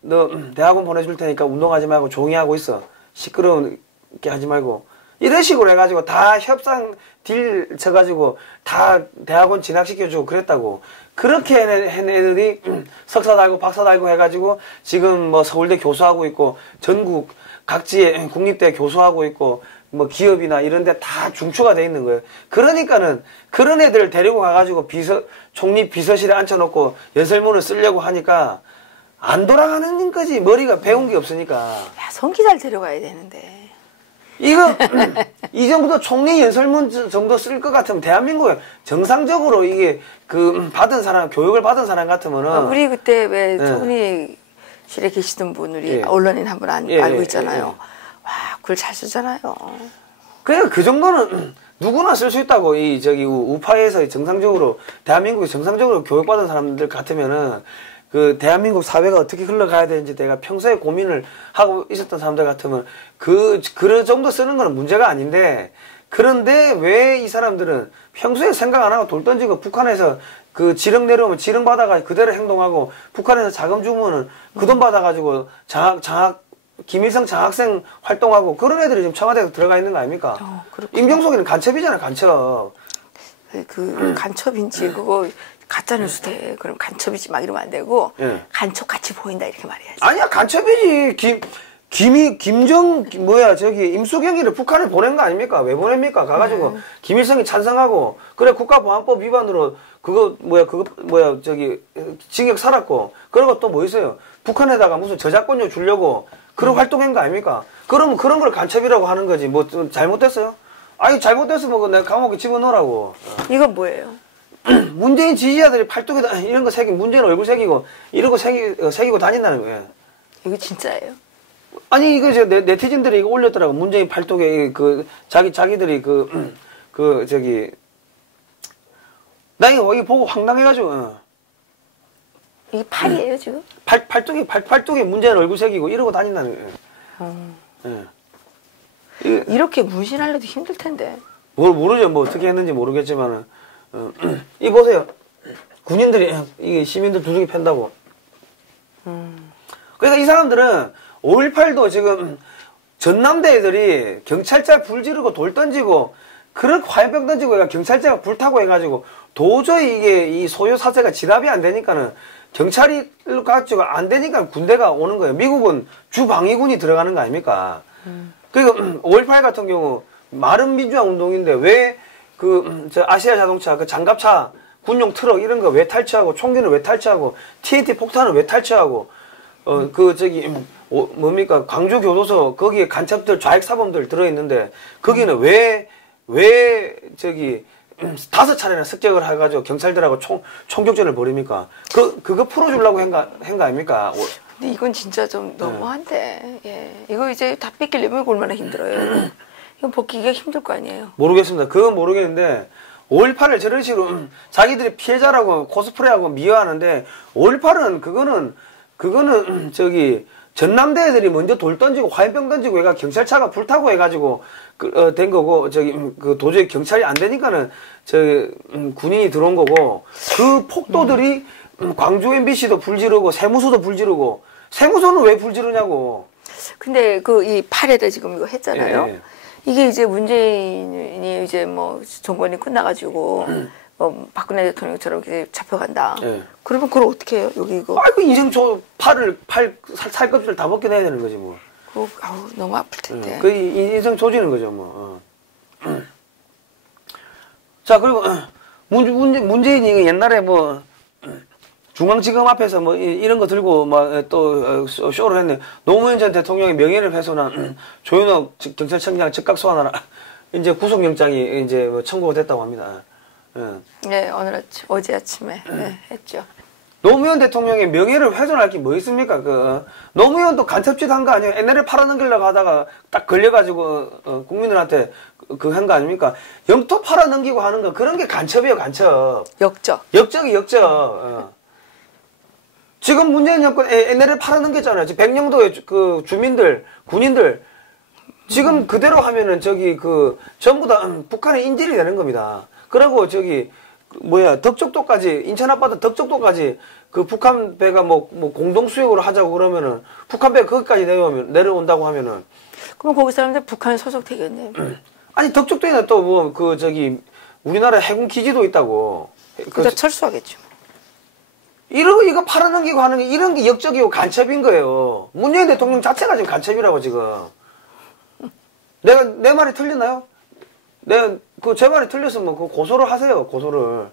너 대학원 보내줄 테니까 운동하지 말고 조용히 하고 있어. 시끄러운 게 하지 말고. 이런 식으로 해가지고 다 협상 딜 쳐가지고 다 대학원 진학시켜주고 그랬다고. 그렇게 한 애들이 석사 달고 박사 달고 해가지고 지금 뭐 서울대 교수하고 있고 전국 각지에 국립대 교수하고 있고 뭐 기업이나 이런 데 다 중추가 돼 있는 거예요. 그러니까는 그런 애들 데리고 가가지고 총리 비서실에 앉혀놓고 연설문을 쓰려고 하니까 안 돌아가는 거지. 머리가 배운 게 없으니까. 야, 성기자를 데려가야 되는데. 이거 이 정도 총리 연설문 정도 쓸 것 같으면 대한민국에 정상적으로 이게 그 받은 사람 교육을 받은 사람 같으면은 우리 그때 왜 총리실에 계시던 분 우리 언론인 한 분 알고 있잖아요. 와, 글 잘 쓰잖아요. 그러니까 그 정도는 누구나 쓸 수 있다고. 저기 우파에서 정상적으로 대한민국에 정상적으로 교육받은 사람들 같으면은 그 대한민국 사회가 어떻게 흘러가야 되는지 내가 평소에 고민을 하고 있었던 사람들 같으면 그 정도 쓰는 거는 문제가 아닌데, 그런데 왜 이 사람들은 평소에 생각 안 하고 돌 던지고 북한에서 그 지령 내려오면 지령 받아가지고 그대로 행동하고 북한에서 자금 주면은 그 돈 받아가지고 김일성 장학생 활동하고 그런 애들이 지금 청와대에 들어가 있는 거 아닙니까? 임종석이는 간첩이잖아, 간첩. 그 간첩인지 그거 가짜뉴스 돼. 그럼 간첩이지 막 이러면 안 되고 간첩 같이 보인다 이렇게 말해야지. 아니야, 간첩이지. 임수경이를 북한에 보낸 거 아닙니까? 왜 보냅니까? 가가지고 김일성이 찬성하고 그래 국가보안법 위반으로 징역 살았고, 그리고 또 뭐 있어요? 북한에다가 무슨 저작권료 주려고 그런 활동한 거 아닙니까? 그러면 그런 걸 간첩이라고 하는 거지. 뭐 잘못됐어요? 아니 잘못됐으면 내가 감옥에 집어넣으라고. 이건 뭐예요? 문재인 지지자들이 팔뚝에다 이런 거 새기고 문재인 얼굴 새기고 이런 거 새기고 다닌다는 거예요. 이거 진짜예요? 아니 이거 네티즌들이 이거 올렸더라고. 문재인 팔뚝에 자기들이 나 이거 보고 황당해가지고. 이게 팔이에요 지금? 팔뚝에 문재인 얼굴 새기고 이러고 다닌다는 거예요. 이렇게 문신하려도 힘들 텐데. 모르죠. 뭐 어떻게 했는지 모르겠지만은. 이 보세요. 군인들이 이게 시민들 두둑이 팬다고. 그러니까 이 사람들은 5.18도 지금 전남대 애들이 경찰차 불 지르고 돌 던지고 그런 화염병 던지고 경찰차가 불타고 해가지고 도저히 이게 이 소요 사세가 진압이 안 되니까는 경찰이 가지고 안 되니까 군대가 오는 거예요. 미국은 주방위군이 들어가는 거 아닙니까? 그리고 5.18 같은 경우 마른 민주화 운동인데 왜 아시아 자동차 장갑차 군용 트럭 이런 거 왜 탈취하고 총기는 왜 탈취하고 TNT 폭탄은 왜 탈취하고 광주 교도소 거기에 간첩들 좌익 사범들 들어있는데 거기는 왜 왜 저기 5차례나 습격을 해가지고 경찰들하고 총격전을 벌입니까? 그거 풀어주려고 한거 아닙니까? 근데 이건 진짜 좀 너무한데. 예. 이거 이제 다 뺏기려면 얼마나 힘들어요. 이건 벗기기가 힘들 거 아니에요. 모르겠습니다. 그건 모르겠는데 5.18을 저런 식으로 자기들이 피해자라고 코스프레하고 미화하는데 5.18은 그거는 저기 전남대 애들이 먼저 돌 던지고 화염병 던지고 얘가 경찰차가 불타고 해가지고 된 거고 저기 도저히 경찰이 안 되니까는 군인이 들어온 거고 그 폭도들이 광주 MBC도 불지르고 세무서도 불지르고 세무서는 왜 불지르냐고. 근데 이 팔에다 지금 이거 했잖아요. 예. 이게 이제 문재인이 이제 뭐 정권이 끝나가지고 박근혜 대통령처럼 이렇게 잡혀간다. 예. 그러면 그걸 어떻게 해요? 여기 이거. 아이고 인생 살껍질 다 벗겨내야 되는 거지 뭐. 아우 너무 아플 텐데. 그 인생 조지는 거죠 뭐. 자 그리고 문재인이 옛날에 뭐 중앙지검 앞에서 뭐 이런 거 들고 막 또 쇼를 했네. 노무현 전 대통령의 명예를 훼손한 조윤옥 경찰청장 즉각 소환하라. 이제 구속영장이 이제 청구가 됐다고 합니다. 네, 어제 아침에 했죠. 노무현 대통령의 명예를 훼손할 게 뭐 있습니까? 노무현도 간첩짓 한 거 아니에요? 옛날에 팔아넘기려고 하다가 딱 걸려가지고 국민들한테 한 거 아닙니까? 영토 팔아넘기고 하는 거 그런 게 간첩이에요, 간첩. 역적이 역적. 지금 문재인 정권 옛날에 팔아넘겼잖아요. 지금 백령도의 주민들, 군인들 지금 그대로 하면은 전부 다 북한의 인질이 되는 겁니다. 그리고 덕적도까지 인천 앞바다 덕적도까지 북한 배가 뭐 공동 수역으로 하자고 그러면은 북한 배가 거기까지 내려온다고 하면은 그럼 거기 사람들 북한에 소속되겠네. 아니 덕적도에는 또 우리나라 해군 기지도 있다고. 그다 철수하겠죠. 이거 팔아넘기고 하는 게 이런 게 역적이고 간첩인 거예요. 문재인 대통령 자체가 지금 간첩이라고 지금. 내 말이 틀렸나요? 제 말이 틀렸으면 고소를 하세요, 고소를.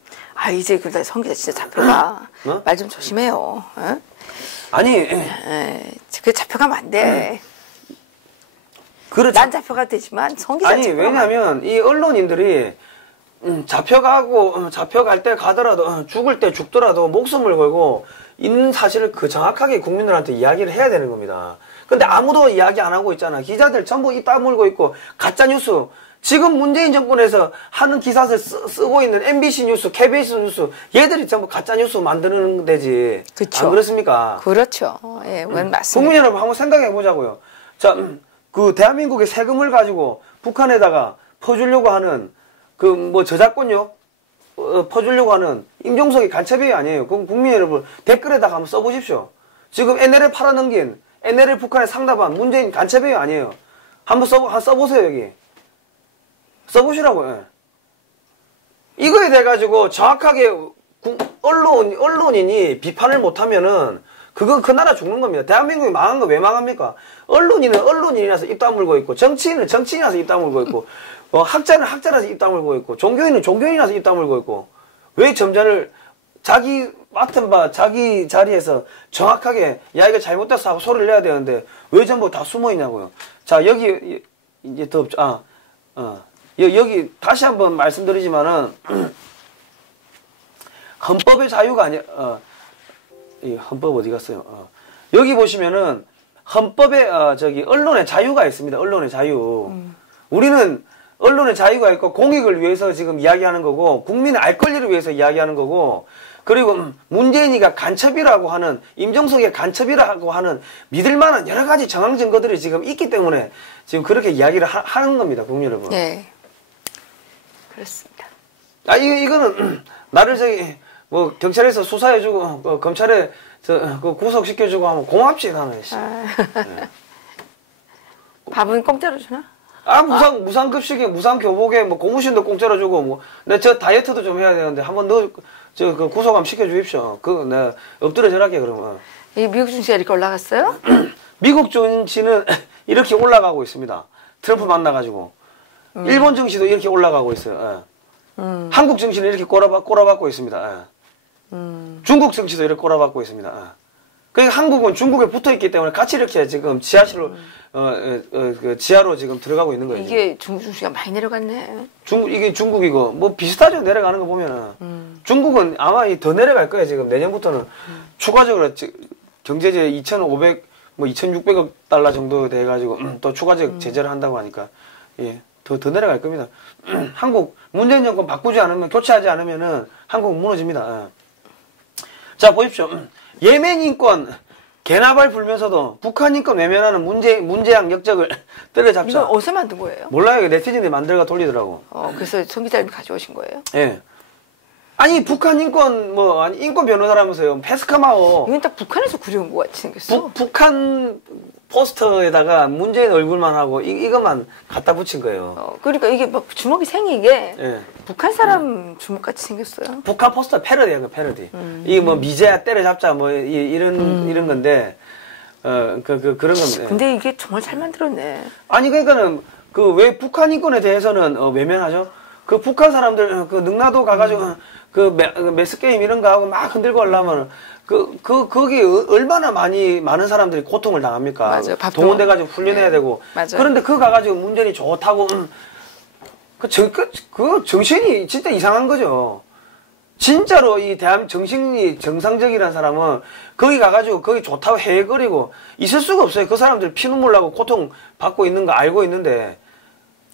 이제 성 기자 진짜 잡혀가. 말 좀 조심해요. 아니. 그 잡혀가면 안 돼. 난 잡혀가도 되지만 성 기자 아니, 왜냐면 이 언론인들이 잡혀갈 때 가더라도, 죽을 때 죽더라도 목숨을 걸고 있는 사실을 정확하게 국민들한테 이야기를 해야 되는 겁니다. 근데 아무도 이야기 안 하고 있잖아. 기자들 전부 입 다물고 있고, 가짜뉴스. 지금 문재인 정권에서 하는 기사를 쓰고 있는 MBC 뉴스, KBS 뉴스, 얘들이 전부 가짜뉴스 만드는 데지. 그쵸. 안 그렇습니까? 그렇죠. 예, 맞습니다. 국민 여러분 한번 생각해 보자고요. 자, 대한민국의 세금을 가지고 북한에다가 퍼주려고 하는 저작권료 퍼주려고 하는 임종석이 간첩이 아니에요. 그럼 국민 여러분 댓글에다가 한번 써보십시오. 지금 NLL 팔아넘긴 NLL 북한에 상납한 문재인 간첩이 아니에요. 한번 써보세요 여기. 써보시라고요. 이거에 대해 가지고 정확하게 언론인이 비판을 못하면은 그 나라 죽는 겁니다. 대한민국이 망한 거 왜 망합니까? 언론인은 언론인이라서 입 다물고 있고, 정치인은 정치인이라서 입 다물고 있고, 학자는 학자라서 입 다물고 있고, 종교인은 종교인이라서 입 다물고 있고, 왜 점잖을 자기 맡은 바 자기 자리에서 정확하게 이거 잘못됐어 하고 소리를 내야 되는데 왜 전부 다 숨어 있냐고요. 자 여기 이제 여기 다시 한번 말씀드리지만은 헌법의 자유가 아니야. 이 헌법 어디 갔어요? 여기 보시면은 헌법에 언론의 자유가 있습니다. 언론의 자유. 우리는 언론의 자유가 있고 공익을 위해서 지금 이야기하는 거고 국민의 알 권리를 위해서 이야기하는 거고 그리고 문재인이가 간첩이라고 하는 임종석이 간첩이라고 하는 믿을 만한 여러 가지 정황 증거들이 지금 있기 때문에 지금 그렇게 이야기를 하는 겁니다. 국민 여러분. 네. 그렇습니다. 이거는 나를 경찰에서 수사해주고 검찰에 구속시켜주고 하면 고맙지 나는. 네. 밥은 공짜로 주나? 무상급식에 무상교복에 고무신도 공짜로 주고 저 다이어트도 좀 해야 되는데 한번 구속 한번 시켜주십시오. 내가 엎드려 절할게 그러면. 이 미국 증시가 이렇게 올라갔어요? 미국 증시는 이렇게 올라가고 있습니다. 트럼프 만나가지고. 일본 증시도 이렇게 올라가고 있어요. 한국 증시는 이렇게 꼬라박고 있습니다. 중국 증시도 이렇게 꼬라박고 있습니다. 그러니까 한국은 중국에 붙어 있기 때문에 같이 이렇게 지금 지하실로 그 지하로 지금 들어가고 있는 거예요. 이게 중국 증시가 많이 내려갔네. 이게 중국이고 뭐 비슷하죠. 내려가는 거 보면은 중국은 아마 더 내려갈 거예요. 지금 내년부터는 추가적으로 경제제 2,500 뭐 2,600억 달러 정도 돼가지고 또 추가적 제재를 한다고 하니까 예, 더 내려갈 겁니다. 한국 문재인 정권 바꾸지 않으면 교체하지 않으면은 한국 무너집니다. 자 보십시오. 예멘 인권 개나발 불면서도 북한 인권 외면하는 문재양 역적을 때려잡자. 이거 어디서 만든 거예요? 몰라요. 네티즌들이 만들어가 돌리더라고. 그래서 송 기자님이 가져오신 거예요? 예. 아니 북한 인권 아니 인권 변호사라면서요. 페스카마오. 이건 딱 북한에서 그려온 것 같이 생겼어. 북한 포스터에다가 문재인 얼굴만 하고 이것만 갖다 붙인 거예요. 그러니까 이게 막 주먹이 생기게 예. 북한 사람 주먹같이 생겼어요. 북한 포스터 패러디야, 패러디. 이게 뭐 미제야 때려잡자 뭐 이런 건데 그런 건데. 근데 이게 정말 잘 만들었네. 아니 그러니까는 그 왜 북한 인권에 대해서는 외면하죠? 그 북한 사람들 그 능라도 가가지고 그 매스 게임 이런 거 하고 막 흔들고 하려면 거기 얼마나 많은 사람들이 고통을 당합니까? 맞아요. 동원돼가지고 훈련해야 네. 되고. 맞아요. 그런데 그거 가가지고 문재인이 좋다고 그 정신이 진짜 이상한 거죠. 진짜로 이 정신이 정상적이라는 사람은 거기 가가지고 거기 좋다고 헤헤거리고 있을 수가 없어요. 그 사람들 피눈물 나고 고통 받고 있는 거 알고 있는데.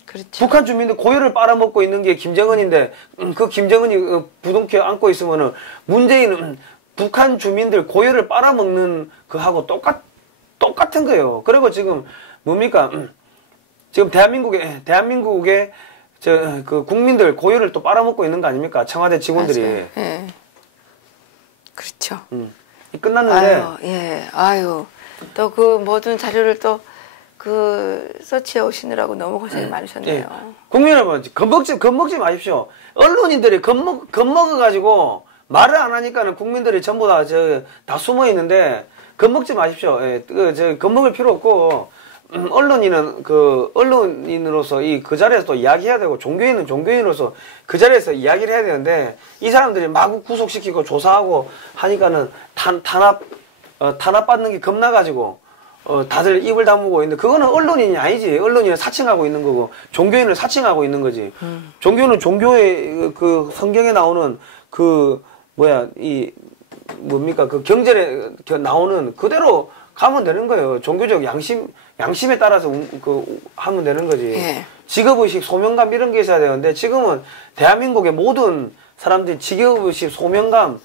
그렇죠. 북한 주민들 고열을 빨아먹고 있는 게 김정은인데 그 김정은이 부둥켜 안고 있으면은 문재인은 북한 주민들 고열을 빨아먹는 그하고 똑같은 거예요. 그리고 지금 뭡니까? 지금 대한민국의 그 국민들 고열을 또 빨아먹고 있는 거 아닙니까? 청와대 직원들이. 예. 그렇죠. 끝났는데. 또 그 모든 자료를 또 서치해 오시느라고 너무 고생이 많으셨네요. 예. 국민 여러분, 겁먹지 마십시오. 언론인들이 겁먹어가지고 말을 안 하니까는 국민들이 전부 다 숨어 있는데, 겁먹지 마십시오. 예. 겁먹을 필요 없고, 언론인으로서 그 자리에서 또 이야기해야 되고, 종교인은 종교인으로서 그 자리에서 이야기를 해야 되는데, 이 사람들이 마구 구속시키고 조사하고 하니까는 탄압받는 게 겁나가지고, 다들 입을 다무고 있는데, 그거는 언론인이 아니지. 언론인을 사칭하고 있는 거고, 종교인을 사칭하고 있는 거지. 종교는 종교의 그 성경에 나오는 그 경전에 나오는 그대로 가면 되는 거예요. 종교적 양심에 따라서 하면 되는 거지. 예. 직업의식, 소명감 이런 게 있어야 되는데, 지금은 대한민국의 모든 사람들이 직업의식, 소명감,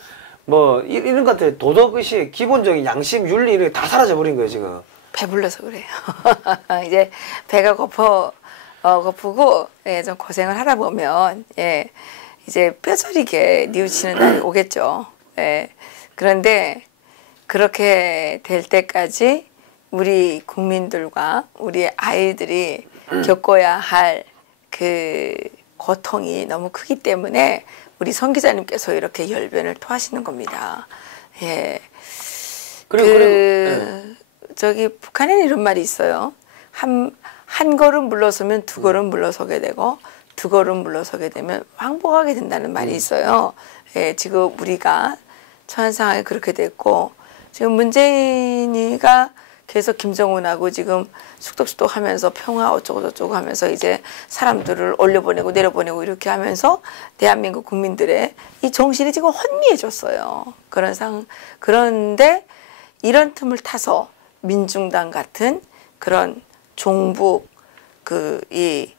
이런 것들, 도덕의식, 기본적인 양심, 윤리, 이런 게 다 사라져버린 거예요, 지금. 배불러서 그래요. 이제 배가 고프고, 예, 좀 고생을 하다 보면, 예, 이제 뼈저리게 뉘우치는 날이 오겠죠. 예. 그런데 그렇게 될 때까지 우리 국민들과 우리 아이들이 겪어야 할 그 고통이 너무 크기 때문에 우리 성 기자님께서 이렇게 열변을 토하시는 겁니다. 예. 저기 북한에는 이런 말이 있어요. 한 걸음 물러서면 두 걸음 물러서게 되고 두 걸음 물러서게 되면 황복하게 된다는 말이 있어요. 예, 지금 우리가 처한 상황이 그렇게 됐고 지금 문재인이가 계속 김정은하고 지금 숙덕숙덕 하면서 평화 어쩌고저쩌고 하면서 이제 사람들을 올려보내고 내려보내고 이렇게 하면서 대한민국 국민들의 이 정신이 지금 혼미해졌어요. 그런데 이런 틈을 타서 민중당 같은 그런 종북 이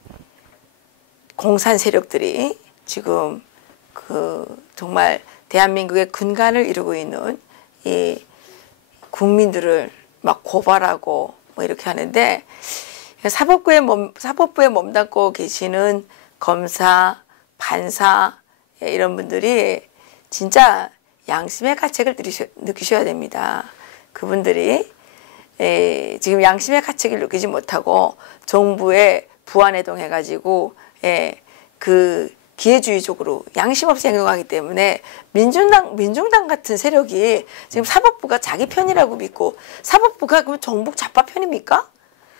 공산 세력들이 지금 정말 대한민국의 근간을 이루고 있는 이 국민들을 막 고발하고 이렇게 하는데 사법부에 몸담고 계시는 검사, 판사 이런 분들이 진짜 양심의 가책을 느끼셔야 됩니다. 그분들이 지금 양심의 가책을 느끼지 못하고 정부에 부안해동해가지고 기회주의적으로 양심 없이 행동하기 때문에 민중당 같은 세력이 지금 사법부가 자기 편이라고 믿고 사법부가 그럼 정부 좌파 편입니까?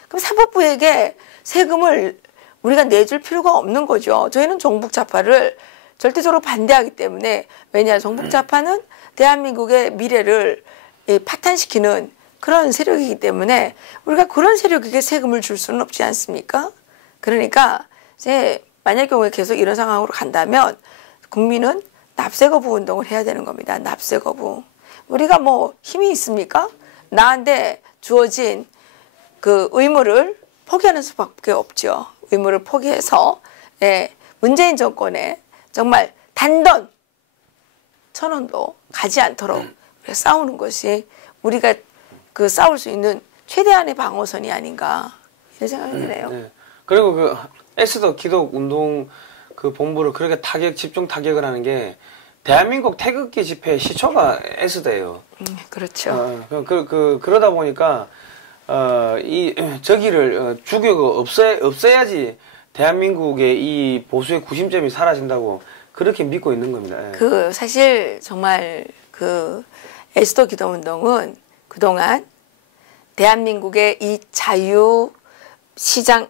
그럼 사법부에게 세금을 우리가 내줄 필요가 없는 거죠. 저희는 정부 좌파를 절대적으로 반대하기 때문에 왜냐 정부 좌파는 대한민국의 미래를 파탄시키는 그런 세력이기 때문에 우리가 그런 세력에게 세금을 줄 수는 없지 않습니까? 그러니까 이제 만약 경우에 계속 이런 상황으로 간다면 국민은 납세 거부 운동을 해야 되는 겁니다. 납세 거부. 우리가 뭐 힘이 있습니까? 나한테 주어진 그 의무를 포기하는 수밖에 없죠. 의무를 포기해서 문재인 정권에 정말 단돈 1,000원도 가지 않도록 싸우는 것이 우리가 그 싸울 수 있는 최대한의 방어선이 아닌가 이런 생각이 드네요. 네. 그리고 그 에스더 기독 운동 그 본부를 그렇게 집중 타격을 하는 게 대한민국 태극기 집회 시초가 에스더예요. 그렇죠. 그러다 보니까 이 저기를 죽여고 없애야지 대한민국의 이 보수의 구심점이 사라진다고 그렇게 믿고 있는 겁니다. 그 사실 정말 그 에스더 기독 운동은 그동안 대한민국의 이 자유시장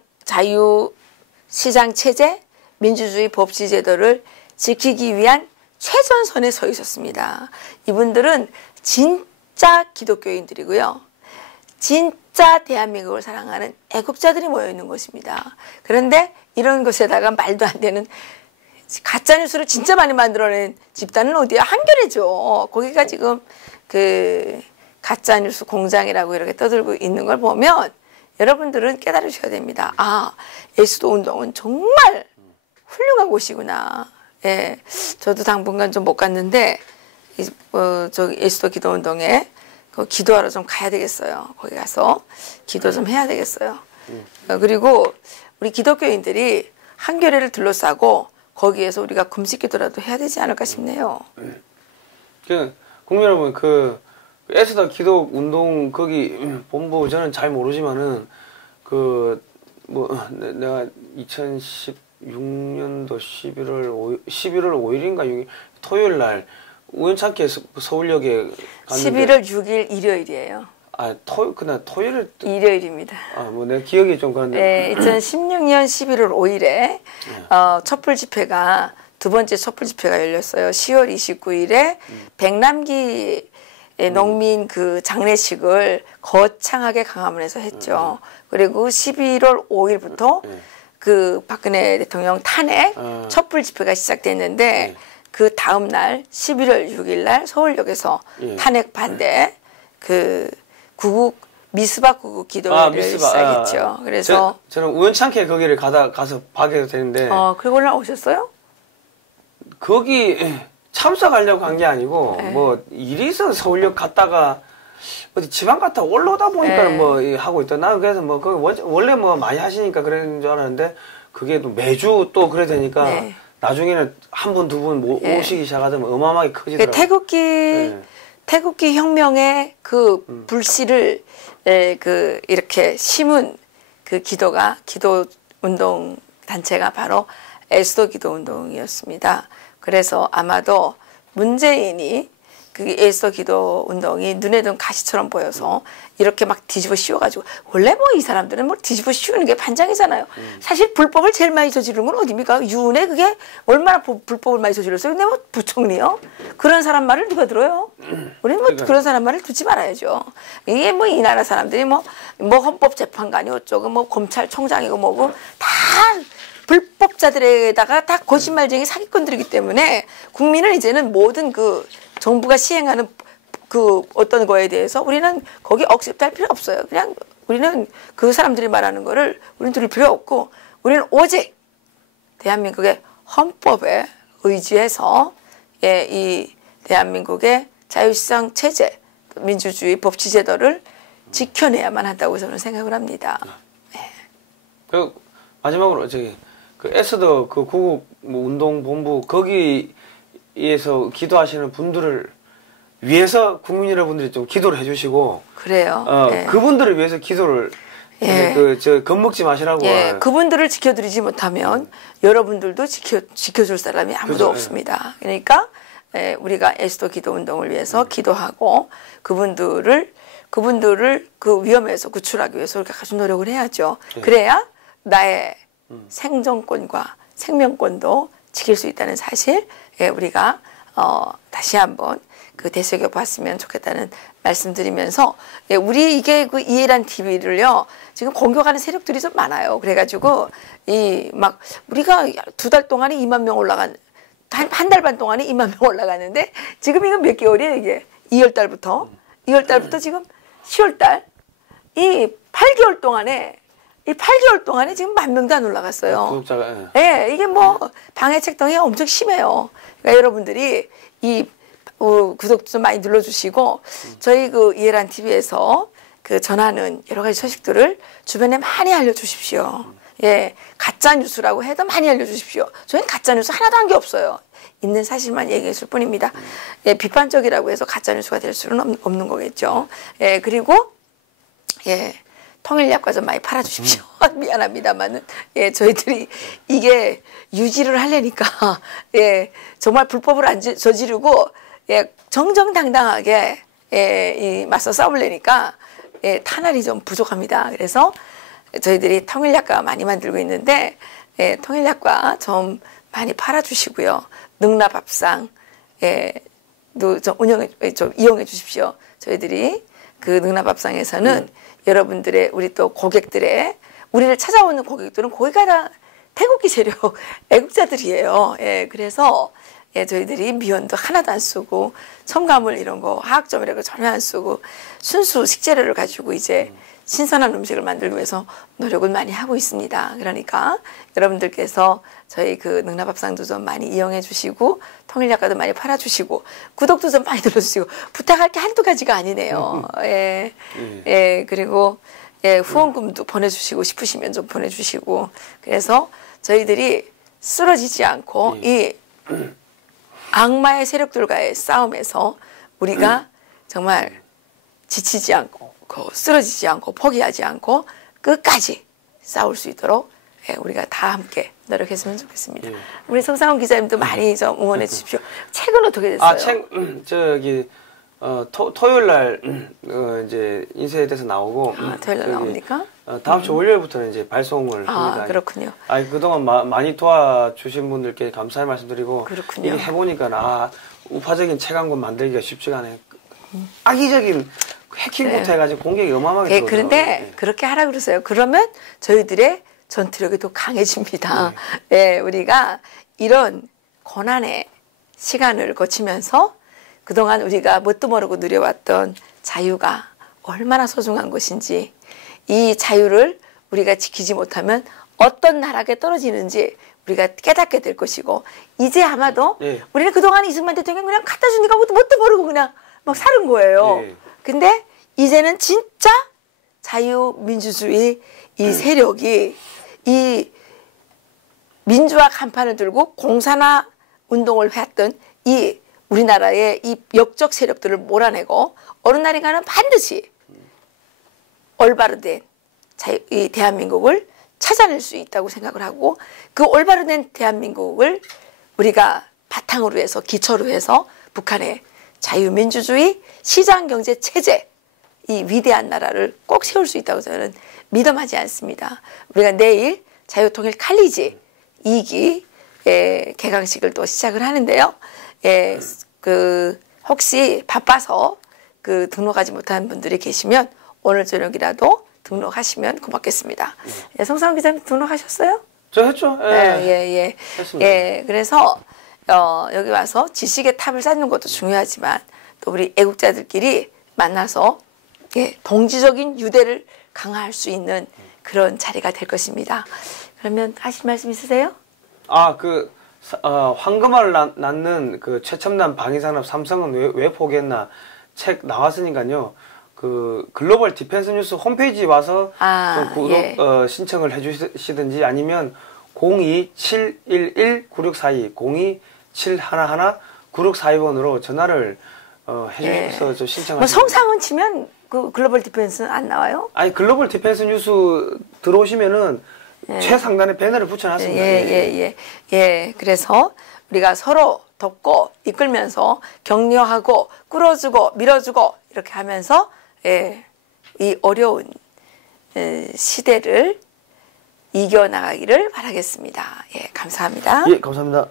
체제, 민주주의 법치 제도를 지키기 위한 최전선에 서 있었습니다. 이분들은 진짜 기독교인들이고요. 진짜 대한민국을 사랑하는 애국자들이 모여 있는 것입니다. 그런데 이런 것에다가 말도 안 되는 가짜뉴스를 진짜 많이 만들어낸 집단은 어디야? 한겨레죠. 거기가 지금 그 가짜뉴스 공장이라고 이렇게 떠들고 있는 걸 보면 여러분들은 깨달으셔야 됩니다. 아, 에스더 운동은 정말 훌륭한 곳이구나. 예, 저도 당분간 좀 못 갔는데 저기 에스더 기도 운동에 기도하러 좀 가야 되겠어요. 거기 가서 기도 좀 해야 되겠어요. 그리고 우리 기독교인들이 한겨레를 둘러싸고 거기에서 우리가 금식 기도라도 해야 되지 않을까 싶네요. 국민 여러분, 그 에스더 기독 운동 거기 본부 저는 잘 모르지만은 내가 2016년도 11월 5일인가 6일 토요일 날 우연찮게 서울역에 갔는데 11월 6일 일요일이에요. 그날 토요일 일요일입니다. 내가 기억이 좀 그런데. 네, 2016년 11월 5일에 촛불 집회가 두 번째 촛불 집회가 열렸어요. 10월 29일에 백남기 농민 그 장례식을 거창하게 강화문에서 했죠. 그리고 11월 5일부터 그 박근혜 대통령 탄핵 촛불 집회가 시작됐는데 그 다음 날 11월 6일 날 서울역에서 탄핵 반대 그 미스바 구국 기도회를 시작했죠. 그래서 저는 우연찮게 거기를 가서 가게 되는데. 그리고 올라오셨어요? 거기 참석하려고 간 게 아니고 뭐 일이 있어서 서울역 갔다가 어디 지방 갔다 올라오다 보니까 뭐 하고 있다. 나는 그래서 뭐 원래 뭐 많이 하시니까 그런 줄 알았는데 그게 또 매주 또 그래 되니까 나중에는 한 분 두 분 오시기 시작하면 어마어마하게 커지더라고요. 태극기 혁명의 그 불씨를 이렇게 심은 그 기도 운동 단체가 바로 에스더 기도 운동이었습니다. 그래서 아마도 문재인이 그 에스더 기도 운동이 눈에 든 가시처럼 보여서 이렇게 막 뒤집어 씌워가지고 원래 뭐 이 사람들은 뭐 뒤집어 씌우는 게 반장이잖아요. 사실 불법을 제일 많이 저지르는 건 어디입니까? 유은혜 그게 얼마나 불법을 많이 저질렀어요. 근데 뭐 부총리요? 그런 사람 말을 누가 들어요? 우리는 뭐 그런 사람 말을 듣지 말아야죠. 이게 뭐 이 나라 사람들이 뭐 헌법재판관이 어쩌고 뭐 검찰총장이고 뭐고 다 불법자들에다가 다 거짓말쟁이 사기꾼들이기 때문에 국민은 이제는 모든 그 정부가 시행하는 그 어떤 거에 대해서 우리는 거기 억셉트할 필요 없어요. 그냥 우리는 그 사람들이 말하는 거를 우리는 들을 필요 없고 우리는 오직 대한민국의 헌법에 의지해서 이 대한민국의 자유시장 체제, 민주주의 법치 제도를 지켜내야만 한다고 저는 생각을 합니다. 그 마지막으로 그 에스더 그 구국 운동본부 거기에서 기도하시는 분들을 위해서 국민 여러분들이 좀 기도를 해주시고 그래요. 그분들을 위해서 기도를 겁먹지 마시라고. 그분들을 지켜드리지 못하면 여러분들도 지켜줄 사람이 아무도 없습니다. 그러니까 우리가 에스더 기도 운동을 위해서 기도하고 그분들을 그 위험에서 구출하기 위해서 우리가 아주 노력을 해야죠. 그래야 나의 생존권과 생명권도 지킬 수 있다는 사실 우리가 다시 한번 그 되새겨 봤으면 좋겠다는 말씀드리면서 예, 우리 이게 그 이해란 TV를요 지금 공격하는 세력들이 좀 많아요. 그래가지고 이 막 우리가 2달 동안에 2만 명 올라간 한 달 반 동안에 2만 명 올라가는데 지금 이거 몇 개월이에요 이게 2월 달부터 지금 10월 달 이 8개월 동안에 지금 1만 명도 안 올라갔어요. 구독자가 예, 이게 뭐 방해 책동이 엄청 심해요. 그러니까 여러분들이 이 구독 좀 많이 눌러주시고 저희 그 이해란 TV에서 그 전하는 여러 가지 소식들을 주변에 많이 알려주십시오. 예, 가짜 뉴스라고 해도 많이 알려주십시오. 저희는 가짜 뉴스 하나도 한 게 없어요. 있는 사실만 얘기했을 뿐입니다. 예, 비판적이라고 해서 가짜 뉴스가 될 수는 없는 거겠죠. 예, 그리고 예. 통일약과 좀 많이 팔아주십시오. 미안합니다만은 예 저희들이 이게 유지를 하려니까 예 정말 불법을 안 저지르고 예 정정당당하게 이 맞서 싸우려니까 예 탄알이 좀 부족합니다. 그래서 저희들이 통일약과 많이 만들고 있는데 예 통일약과 좀 많이 팔아주시고요. 능라밥상 좀 이용해 주십시오. 저희들이 그 능라밥상에서는 여러분들의 우리 또 고객들의 우리를 찾아오는 고객들은 거기가 다 태국기 세력 애국자들이에요. 예, 그래서 예, 저희들이 미연도 하나도 안 쓰고 첨가물 이런 거 화학점이라고 전혀 안 쓰고 순수 식재료를 가지고 이제 신선한 음식을 만들기 위해서 노력을 많이 하고 있습니다. 그러니까 여러분들께서 저희 그 능라밥상도 좀 많이 이용해 주시고 통일약과도 많이 팔아주시고 구독도 좀 많이 눌러주시고 부탁할 게 한두 가지가 아니네요. 예, 예, 그리고 예, 후원금도 보내주시고 싶으시면 좀 보내주시고 그래서 저희들이 쓰러지지 않고 이 악마의 세력들과의 싸움에서 우리가 정말 지치지 않고 쓰러지지 않고 포기하지 않고 끝까지 싸울 수 있도록 예, 우리가 다 함께 노력했으면 좋겠습니다. 우리 성상훈 기자님도 많이 좀 응원해 주십시오. 책은 어떻게 됐어요? 아, 책 저기 토요일 날 이제 인쇄에 대해서 나오고 토요일 날 나옵니까? 다음 주 월요일부터는 이제 발송을 합니다. 그렇군요. 그동안 많이 도와주신 분들께 감사의 말씀드리고 그렇군요. 이게 해보니까 우파적인 책 한 권 만들기가 쉽지가 않아요. 악의적인 해킹부터 해가지고 공격이 어마어마하게 들어오더라고요. 그런데 그렇게 하라 그러세요. 그러면 저희들의 전투력이 더 강해집니다. 예, 우리가 이런 고난의 시간을 거치면서 그동안 우리가 뭣도 모르고 누려왔던 자유가 얼마나 소중한 것인지 이 자유를 우리가 지키지 못하면 어떤 나락에 떨어지는지 우리가 깨닫게 될 것이고 이제 아마도 우리는 그동안 이승만 대통령 그냥 갖다 주니까 뭣도 모르고 그냥 막 사는 거예요. 근데 이제는 진짜 자유민주주의 이 세력이 이 민주화 간판을 들고 공산화 운동을 해왔던 이 우리나라의 이 역적 세력들을 몰아내고 어느 날인가는 반드시 올바로 된 이 대한민국을 찾아낼 수 있다고 생각을 하고 그 올바로 된 대한민국을 우리가 바탕으로 해서 기초로 해서 북한의 자유민주주의 시장경제 체제 이 위대한 나라를 꼭 세울 수 있다고 저는 믿음하지 않습니다. 우리가 내일 자유통일 칼리지 2기 개강식을 또 시작을 하는데요. 그 혹시 바빠서 그 등록하지 못한 분들이 계시면 오늘 저녁이라도 등록하시면 고맙겠습니다. 성상훈 기자님 등록하셨어요? 저 했죠. 했습니다. 그래서 여기 와서 지식의 탑을 쌓는 것도 중요하지만 또 우리 애국자들끼리 만나서 동지적인 유대를 강화할 수 있는 그런 자리가 될 것입니다. 그러면 하실 말씀 있으세요? 황금알을 낳는 그 최첨단 방위산업 삼성은 왜 포기했나 책 나왔으니까요. 그 글로벌 디펜스 뉴스 홈페이지 와서 좀 구독 신청을 해주시든지 아니면 02-711-9642 02-711-9642번으로 전화를 해주셔서 좀 신청하시면 성상훈 치면 그 글로벌 디펜스는 안 나와요? 아니 글로벌 디펜스 뉴스 들어오시면은 최상단에 배너를 붙여놨습니다. 그래서 우리가 서로 돕고 이끌면서 격려하고 끌어주고 밀어주고 이렇게 하면서 이 어려운 시대를 이겨나가기를 바라겠습니다. 감사합니다. 감사합니다.